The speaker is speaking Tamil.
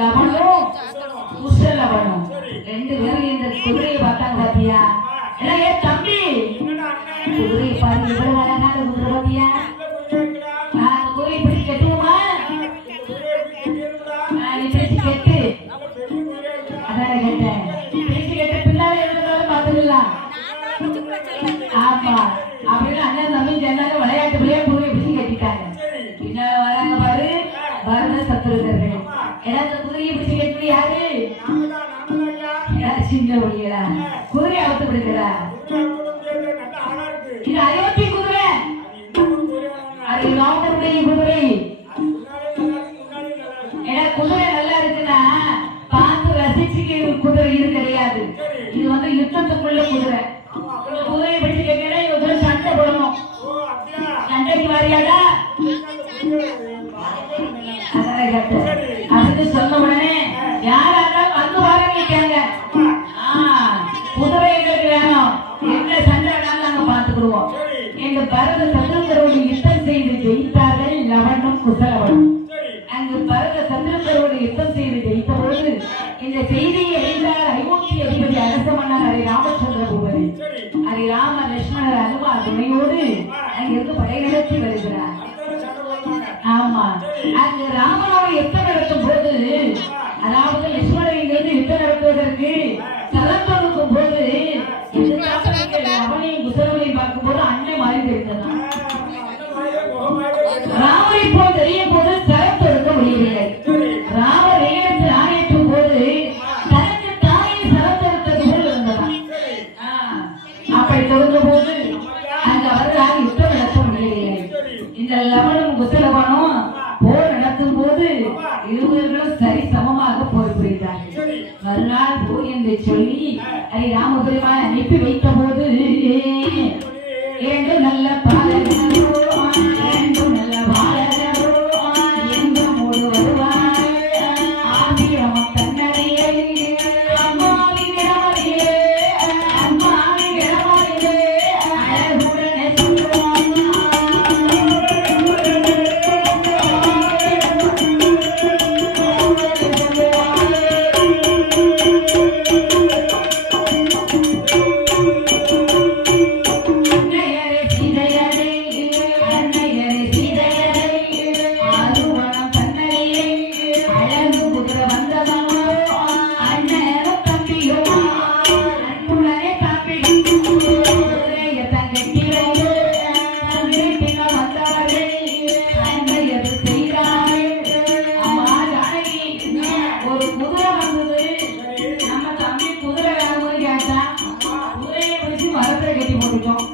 லவனும் குசலவனும் ரெண்டு பேரும் இந்த குதிரையை பார்த்தாங்க பாத்தியா? ஏ தம்பி, குதிரை பாரு இவ்வளவு அழகான குதிரை பாத்தியா? நான் குதிரை பிடிச்சி கட்டுவோமா? நீ பிடிச்சி கட்டு. அதான் கேட்டேன், பிடிச்சி கட்ட பின்னாலே எவ்வளவு பார்த்துக்கலாம். ஆமா, அப்படின்னு அண்ணன் தம்பி சேர்ந்தாங்க. விளையாட்டு பிள்ளையா குதிரை பிடிச்சி கட்டிட்டாங்க. பின்னால வராங்க பாரு, பரத சத்துருக்கிறார்கள். ஏதாவது குதிரையை பிடிச்சி கட்டுறது யாரு? சின்ன ஒளிகளா குதிரை அவுத்து விடுகிறா. இது அயோத்தி குதிரை, அது ராமனுடைய குதிரை. ஏன்னா குதிரை நல்லா இருக்குன்னா பார்த்து ரசிச்சுக்கு குதிரை இது கிடையாது. இது வந்து யுத்தத்துக்குள்ள குதிரை. குதிரையை பிடிச்சு கேட்கிறேன், இவங்க சண்டை போடணும். சண்டைக்கு வரையாடா அதான் கேட்டு அப்படின்னு சொன்ன உடனே யாராலும் வந்து வரங்க குதிரைகளுக்கு வேணும், என்ன சண்டை வேணாலும் நாங்க பார்த்துக்கிடுவோம். எங்க பரத சந்திரங்களோடு யுத்தம் செய்து ஜெயித்தார்கள் லவனும் குசலவனும். அங்கு பரத சந்திரங்களோடு யுத்தம் செய்து ஜெயித்த பொழுது இந்த செய்தியை அறிந்தார் அயோத்தி அதிபதி அரச மன்னர் ஹரி ராமச்சந்திர பூபதி. ஹரி ராம லட்சுமணர் அனுமார் துணையோடு அங்கிருந்து படை நடத்தி வருகிறார். ஆமா, அங்கு ராமனோடு யுத்தம் நடத்தும் போது, அதாவது லட்சுமணரிலிருந்து யுத்தம் நடத்துவதற்கு சலத்தொடுக்கும் போது அவனையும் குசலவனையும் பார்க்கும் போது அண்ணன் மாறி தெரிந்ததான். ராமரை போல் தெரியும் போது சலத்தொடுக்க முடியவில்லை. ராமர் வெளியிடத்து ஆணையிட்டும் போது தனக்கு தாயை சலத்தொடுத்தது போல் இருந்ததான். அப்படி தொடுக்கும் போது அங்கு அவர்களால் யுத்தம் நடத்த முடியவில்லை. இந்த லவனும் குசலவனும் போர் நடத்தும் போது இருவர்களும் சரி சமமாக போர் புரிந்தார்கள். மறுநாள் போர் என்று சொல்லி ஹரி ராமபெருமான் அனுப்பி வைத்த போது என்று நல்ல பாலகனோ என்று நல்ல பாலகனோ என்று மூடு வருவார். ஆசிரமம் தன்னரையே அம்மாவின் இடமறியே அம்மாவின் இடமறியே அழகுடனே சொல்லுவார். மரத்தை கட்டி போட்டுட்டோம்.